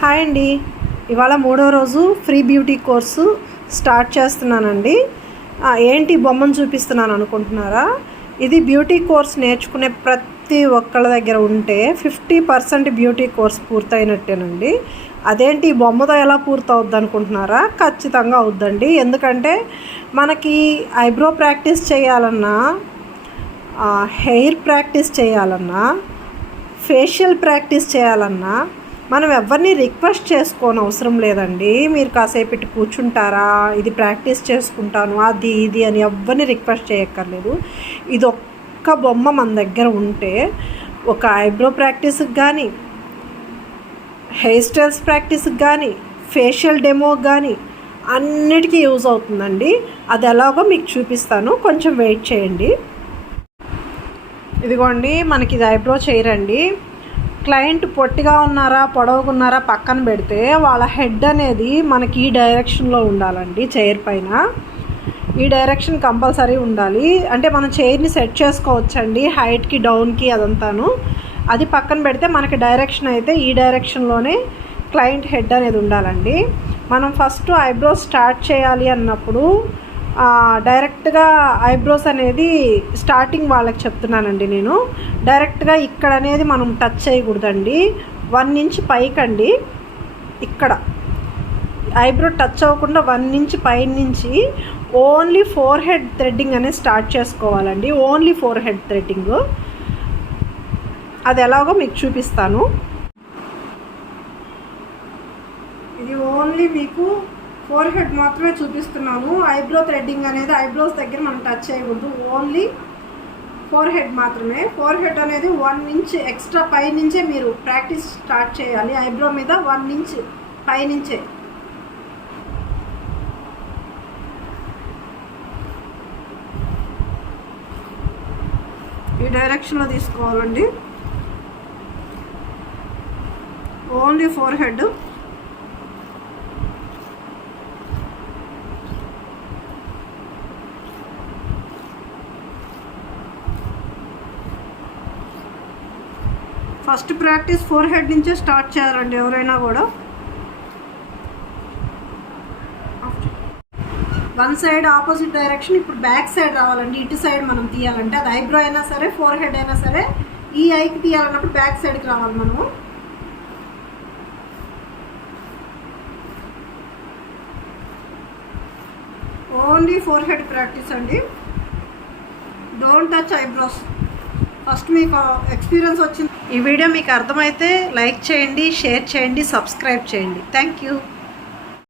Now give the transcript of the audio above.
Hi అండి, ఇవాళ 3వ రోజు ఫ్రీ బ్యూటీ కోర్సు స్టార్ట్ చేస్తున్నానండి. ఏంటి బొమ్మను చూపిస్తున్నాను అనుకుంటున్నారా? ఇది బ్యూటీ కోర్స్ నేర్చుకునే ప్రతి ఒక్కళ్ళ దగ్గర ఉంటే 50% బ్యూటీ కోర్స్ పూర్తయినట్టేనండి. అదేంటి బొమ్మతో ఎలా పూర్తవుద్ది అనుకుంటున్నారా? ఖచ్చితంగా అవుద్దండి. ఎందుకంటే మనకి ఐబ్రో ప్రాక్టీస్ చేయాలన్నా, హెయిర్ ప్రాక్టీస్ చేయాలన్నా, ఫేషియల్ ప్రాక్టీస్ చేయాలన్నా మనం ఎవరిని రిక్వెస్ట్ చేసుకోని అవసరం లేదండి. మీరు కాసేపు ఇటు కూర్చుంటారా, ఇది ప్రాక్టీస్ చేసుకుంటాను, అది ఇది అని ఎవరిని రిక్వెస్ట్ చేయక్కర్లేదు. ఇది ఒక్క బొమ్మ మన దగ్గర ఉంటే ఒక ఐబ్రో ప్రాక్టీస్కి కానీ, హెయిర్ స్టైల్స్ ప్రాక్టీస్కి కానీ, ఫేషియల్ డెమోకి కానీ అన్నిటికీ యూజ్ అవుతుందండి. అది ఎలాగో మీకు చూపిస్తాను, కొంచెం వెయిట్ చేయండి. ఇదిగోండి, మనకి ఇది ఐబ్రో చేయరండి. క్లయింట్ పొట్టిగా ఉన్నారా పొడవుగా ఉన్నారా పక్కన పెడితే వాళ్ళ హెడ్ అనేది మనకి ఈ డైరెక్షన్లో ఉండాలండి. చైర్ పైన ఈ డైరెక్షన్ కంపల్సరీ ఉండాలి. అంటే మనం చైర్ని సెట్ చేసుకోవచ్చండి, హైట్కి డౌన్కి అదంతాను. అది పక్కన పెడితే మనకి డైరెక్షన్ అయితే ఈ డైరెక్షన్లోనే క్లయింట్ హెడ్ అనేది ఉండాలండి. మనం ఫస్ట్ ఐబ్రోస్ స్టార్ట్ చేయాలి అన్నప్పుడు డైరెక్ట్గా ఐబ్రోస్ అనేది స్టార్టింగ్ వాళ్ళకి చెప్తున్నానండి నేను. డైరెక్ట్గా ఇక్కడ అనేది మనం టచ్ చేయకూడదండి. 1 ఇంచ్ పైకండి, ఇక్కడ ఐబ్రో టచ్ అవ్వకుండా 1 ఇంచ్ పై నుంచి ఓన్లీ 4 హెడ్ థ్రెడ్డింగ్ అనేది స్టార్ట్ చేసుకోవాలండి. Only 4 head threading. అది ఎలాగో మీకు చూపిస్తాను. ఇది ఓన్లీ మీకు 4 హెడ్ మాత్రమే చూపిస్తున్నాను. ఐబ్రో థ్రెడ్డింగ్ అనేది ఐబ్రోస్ దగ్గర మనం టచ్ చేయకూడదు. ఓన్లీ 4 హెడ్ మాత్రమే. 4 హెడ్ అనేది 1 ఇంచ్ ఎక్స్ట్రా పై నుంచే మీరు ప్రాక్టీస్ స్టార్ట్ చేయాలి. ఐబ్రో మీద 1 ఇంచ్ పై నుంచే. ఈ డైరెక్షన్లో తీసుకోవాలండి. Only 4 head. First practice 4 head నుంచే స్టార్ట్ చేయాలండి ఎవరైనా కూడా. 1 సైడ్ ఆపోజిట్ డైరెక్షన్. ఇప్పుడు బ్యాక్ సైడ్ రావాలండి. ఇటు సైడ్ మనం తీయాలంటే అది ఐబ్రో అయినా సరే 4 హెడ్ అయినా సరే ఈ ఐకి తీయాలన్నప్పుడు బ్యాక్ సైడ్కి రావాలి మనము. ఓన్లీ 4 హెడ్ ప్రాక్టీస్ అండి. Don't touch eyebrows. ఫస్ట్ మీకు ఎక్స్పీరియన్స్ వచ్చింది. ఈ వీడియో మీకు అర్థమైతే లైక్ చేయండి, షేర్ చేయండి, సబ్స్క్రైబ్ చేయండి. Thank you.